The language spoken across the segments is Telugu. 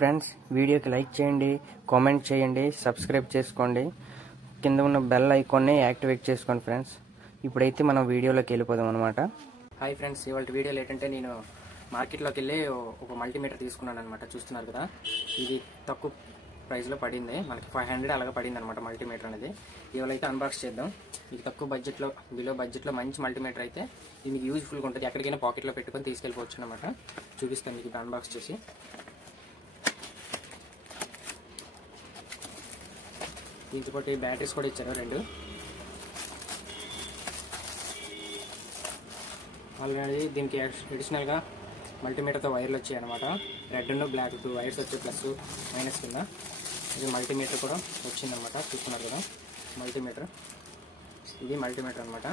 ఫ్రెండ్స్, వీడియోకి లైక్ చేయండి, కామెంట్ చేయండి, సబ్స్క్రైబ్ చేసుకోండి, కింద ఉన్న బెల్ ఐకాన్ని యాక్టివేట్ చేసుకోండి ఫ్రెండ్స్. ఇప్పుడైతే మనం వీడియోలోకి వెళ్ళిపోదాం అనమాట. హాయ్ ఫ్రెండ్స్, ఇవాళ వీడియోలో ఏంటంటే నేను మార్కెట్లోకి వెళ్ళి ఒక మల్టీమీటర్ తీసుకున్నాను అనమాట. చూస్తున్నారు కదా, ఇది తక్కువ ప్రైస్లో పడింది, మనకి 500 అలాగా పడింది అనమాట మల్టీమీటర్ అనేది. ఇవాళ అయితే అన్బాక్స్ చేద్దాం. మీకు తక్కువ బడ్జెట్లో, బిలో బడ్జెట్లో మంచి మల్టీమీటర్ అయితే ఇది మీకు యూజ్ఫుల్గా ఉంటుంది. ఎక్కడికైనా పాకెట్లో పెట్టుకొని తీసుకెళ్ళిపోవచ్చు అనమాట. చూపిస్తాను మీకు అన్బాక్స్ చేసి. దీంతో పాటు బ్యాటరీస్ కూడా ఇచ్చారు 2. ఆల్రెడీ దీనికి అడిషనల్గా మల్టీమీటర్తో వైర్లు వచ్చాయి అనమాట. రెడ్ అండ్ బ్లాక్ 2 వైర్స్ వచ్చాయి, ప్లస్ మైనస్ కింద. ఇది మల్టీమీటర్ కూడా వచ్చిందనమాట. చూస్తున్నారు కదా మల్టీమీటర్, ఇది మల్టీమీటర్ అనమాట.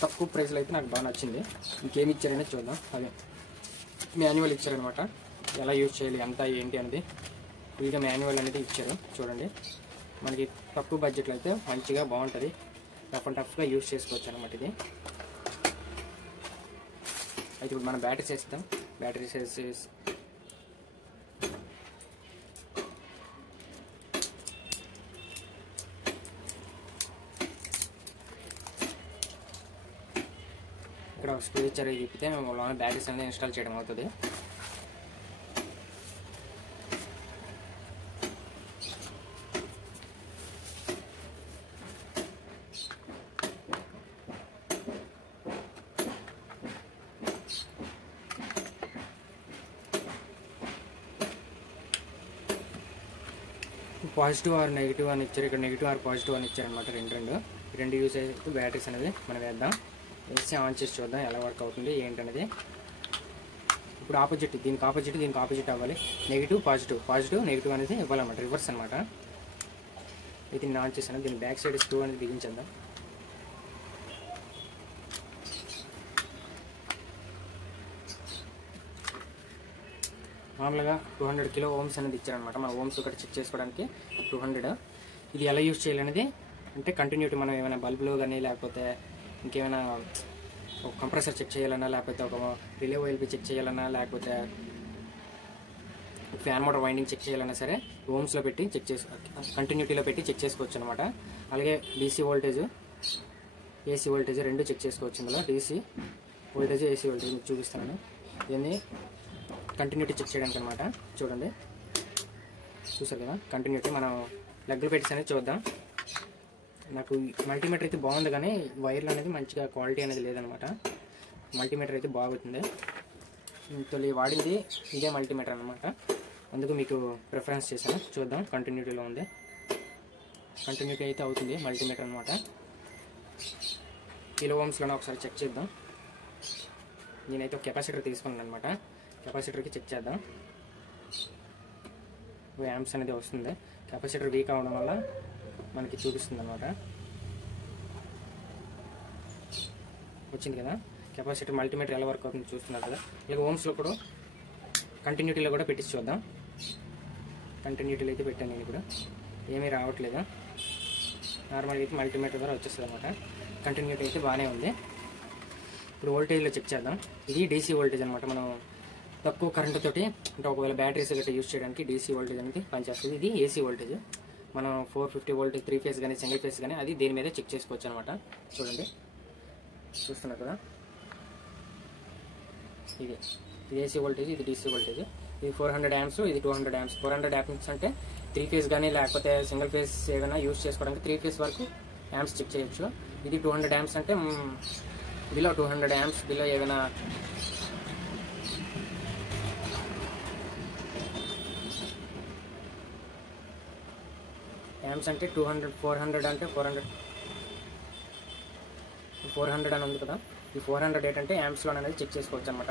తక్కువ ప్రైస్లో అయితే నాకు బాగా నచ్చింది. ఇంకేమి ఇచ్చారనేది చూద్దాం. అదే మాన్యువల్ ఇచ్చారనమాట, ఎలా యూజ్ చేయాలి ఎంత ఏంటి అనేది ఫుల్గా మాన్యువల్ అనేది ఇచ్చారు. చూడండి, మనకి తక్కువ బడ్జెట్లో అయితే మంచిగా బాగుంటుంది, రఫ్ అండ్ టఫ్గా యూజ్ చేసుకోవచ్చు అనమాట ఇది. అయితే ఇప్పుడు మనం బ్యాటరీస్ వేస్తాం. బ్యాటరీస్ వేసి ఇక్కడ స్క్రూ ఇచ్చారు, ఇది తిప్పితే మేము బ్యాటరీస్ అనేది ఇన్స్టాల్ చేయడం అవుతుంది. పాజిటివ్ ఆర్ నెగిటివ్ అని ఇచ్చారు. ఇక్కడ నెగిటివ్ ఆర్ పాజిటివ్ అని ఇచ్చారు అనమాట. రెండు యూజ్ అయితే బ్యాటరీస్ అనేది మనం వేద్దాం. వేసి ఆన్ చేసి చూద్దాం ఎలా వర్క్ అవుతుంది ఏంటనేది. ఇప్పుడు ఆపోజిట్, దీనికి ఆపోజిట్ అవ్వాలి. నెగిటివ్ పాజిటివ్ నెగిటివ్ అనేది ఇవ్వాలన్నమాట, రివర్స్ అనమాట. ఇది నేను ఆన్ చేశాను. దీని బ్యాక్ సైడ్ స్క్రూ అనేది బిగించేద్దాం. మామూలుగా 200 కిలో ఓమ్స్ అనేది ఇచ్చారనమాట. మన ఓమ్స్ ఒకటి చెక్ చేసుకోవడానికి 200. ఇది ఎలా యూజ్ చేయాలనేది అంటే కంటిన్యూటీ, మనం ఏమైనా బల్బులు కానీ లేకపోతే ఇంకేమైనా ఒక కంప్రెసర్ చెక్ చేయాలన్నా, లేకపోతే ఒక రిలే ఓఎల్పి చెక్ చేయాలన్నా, లేకపోతే ఫ్యాన్ మోటార్ వైండింగ్ చెక్ చేయాలన్నా సరే ఓమ్స్లో పెట్టి కంటిన్యూటీలో పెట్టి చెక్ చేసుకోవచ్చు అనమాట. అలాగే DC voltage, AC voltage 2 check చేసుకోవచ్చు. ఇందులో డీసీ వోల్టేజ్, ఏసీ వోల్టేజ్ మీకు చూపిస్తాను. దీన్ని కంటిన్యూటీ చెక్ చేయడానికి అనమాట. చూడండి, చూసారు కదా కంటిన్యూటీ. మనం లెగ్గులు పెట్టేసి అనేది చూద్దాం. నాకు మల్టీమీటర్ అయితే బాగుంది, కానీ వైర్లు అనేది మంచిగా క్వాలిటీ అనేది లేదనమాట. మల్టీమీటర్ అయితే బాగుంటుంది. తొలి వాడింది ఇదే మల్టీమీటర్ అనమాట, అందుకు మీకు ప్రిఫరెన్స్ చేశాను. చూద్దాం, కంటిన్యూటీలో ఉంది. కంటిన్యూటీ అయితే అవుతుంది మల్టీమీటర్ అనమాట. కిలో ఓమ్స్లోనే ఒకసారి చెక్ చేద్దాం. నేనైతే ఒక కెపాసిటర్ తీసుకున్నాను అనమాట. కెపాసిటర్కి చెక్ చేద్దాం. యాంప్స్ అనేది వస్తుంది. కెపాసిటర్ వీక్ అవడం వల్ల మనకి చూపిస్తుంది అనమాట. వచ్చింది కదా కెపాసిటర్. మల్టీమీటర్ ఎలా వర్క్ అవుతుంది చూస్తున్నారు కదా. ఇలాగ ఓమ్స్లో కూడా కంటిన్యూటీలో కూడా పెట్టించి చూద్దాం. కంటిన్యూటీలో అయితే పెట్టాను నేను. ఇప్పుడు ఏమీ రావట్లేదు. నార్మల్గా అయితే మల్టీమీటర్ ద్వారా వచ్చేస్తుంది అనమాట. కంటిన్యూటీ అయితే బాగానే ఉంది. ఇప్పుడు వోల్టేజ్లో చెక్ చేద్దాం. ఇది డీసీ వోల్టేజ్ అనమాట. మనం తక్కువ కరెంటు తోటి అంటే ఒకవేళ బ్యాటరీస్ గట్రా యూజ్ చేయడానికి డీసీ వోల్టేజ్ అనేది పనిచేస్తుంది. ఇది ఏసీ వోల్టేజ్. మనం 450 వోల్టేజ్ 3 ఫేస్ కానీ సింగిల్ ఫేస్ కానీ అది దీని మీద చెక్ చేసుకోవచ్చు అనమాట. చూడండి, చూస్తున్నారు కదా, ఇది ఏసీ వోల్టేజ్, ఇది డీసీ వోల్టేజ్. ఇది 400 యాంప్స్, ఇది 200 యాంప్స్. 400 యాంప్స్ అంటే 3 ఫేస్ కానీ లేకపోతే సింగిల్ ఫేస్ ఏదైనా యూజ్ చేసుకోవడానికి 3 ఫేస్ వరకు యాంప్స్ చెక్ చేయొచ్చు. ఇది 200 యాంప్స్ అంటే బిలో 200 యాంప్స్, బిలో ఏదైనా యాంప్స్ అంటే 200, 400 అంటే 400 అని ఉంది కదా. ఈ 400 ఏంటంటే యాంప్స్లో అనేది చెక్ చేసుకోవచ్చు అనమాట.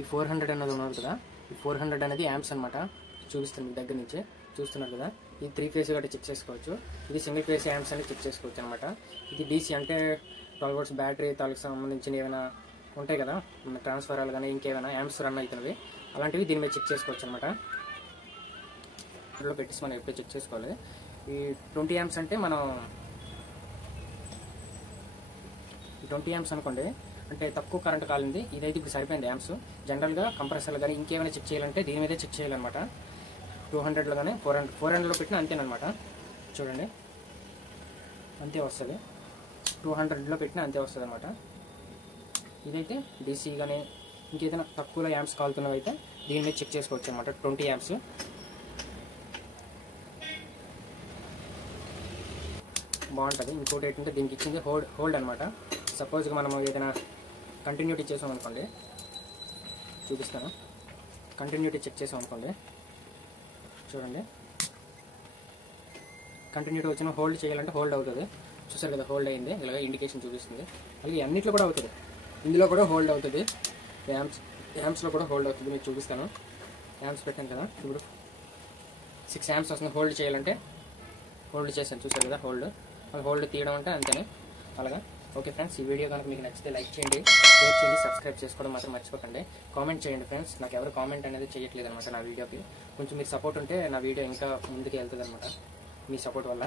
ఈ 400 అన్నది ఉన్నది కదా, ఈ 400 అనేది యాంప్స్ అనమాట. చూపిస్తాను మీ దగ్గర నుంచి. చూస్తున్నారు కదా, ఇది 3 ఫేస్ గట్రా చెక్ చేసుకోవచ్చు. ఇది సింగిల్ ఫేస్ యాంప్స్ అనేది చెక్ చేసుకోవచ్చు అనమాట. ఇది డీసీ అంటే 12 వోల్ట్స్ బ్యాటరీ తాలూకు సంబంధించిన ఏమైనా ఉంటాయి కదా, ట్రాన్స్ఫారాలు కానీ ఇంకేమైనా యాంప్స్ రన్ అవుతున్నవి, అలాంటివి దీని మీద చెక్ చేసుకోవచ్చు అనమాట. ఇందులో పెట్టేసి మనం ఎప్పుడు చెక్ చేసుకోవాలి. ఈ 20 యాంప్స్ అంటే మనం 20 యాంప్స్ అనుకోండి, అంటే తక్కువ కరెంట్ కాలింది. ఇదైతే ఇప్పుడు సరిపోయింది యాంప్స్. జనరల్గా కంప్రెసర్లు కానీ ఇంకేమైనా చెక్ చేయాలంటే దీని మీదే చెక్ చేయాలన్నమాట. 200లో కానీ 400లో పెట్టినా అంతేనమాట. చూడండి అంతే వస్తుంది, 200లో పెట్టినా అంతే వస్తుంది అనమాట. ఇదైతే డీసీ కానీ ఇంకేదైనా తక్కువలో యాంప్స్ కాలుతున్నవి అయితే దీని మీద చెక్ చేసుకోవచ్చు అనమాట. 20 యాంప్స్. బాగుంటుంది. ఇంకోటి ఏంటంటే దీనికి ఇచ్చింది హోల్డ్ అనమాట. సపోజ్గా మనం ఏదైనా కంటిన్యూటీ చేసాం అనుకోండి, చూపిస్తాను. కంటిన్యూటీ చెక్ చేసాం అనుకోండి, చూడండి కంటిన్యూటీ వచ్చిన హోల్డ్ చేయాలంటే హోల్డ్ అవుతుంది. చూసారు కదా, హోల్డ్ అయింది, ఇలాగ ఇండికేషన్ చూపిస్తుంది. అలాగే అన్నిట్లో కూడా అవుతుంది, ఇందులో కూడా హోల్డ్ అవుతుంది. యాంప్స్లో కూడా హోల్డ్ అవుతుంది. మీకు చూపిస్తాను. యాంప్స్ పెట్టాను కదా, ఇప్పుడు 6 యాంప్స్ వస్తుంది. హోల్డ్ చేయాలంటే హోల్డ్ చేశాను, చూసారు కదా హోల్డ్. హోల్డ్ తీయడం అంటే అంతేనే, అలాగా. ఓకే ఫ్రెండ్స్, ఈ వీడియో కనుక మీకు నచ్చితే లైక్ చేయండి, షేర్ చేయండి, సబ్స్క్రైబ్ చేసుకోవడం మాత్రం మర్చిపోకండి. కామెంట్ చేయండి ఫ్రెండ్స్. నాకు ఎవరు కామెంట్ అనేది చేయట్లేదు అనమాట నా వీడియోకి. కొంచెం మీరు సపోర్ట్ ఉంటే నా వీడియో ఇంకా ముందుకు వెళ్తుంది అనమాట, మీ సపోర్ట్ వల్ల.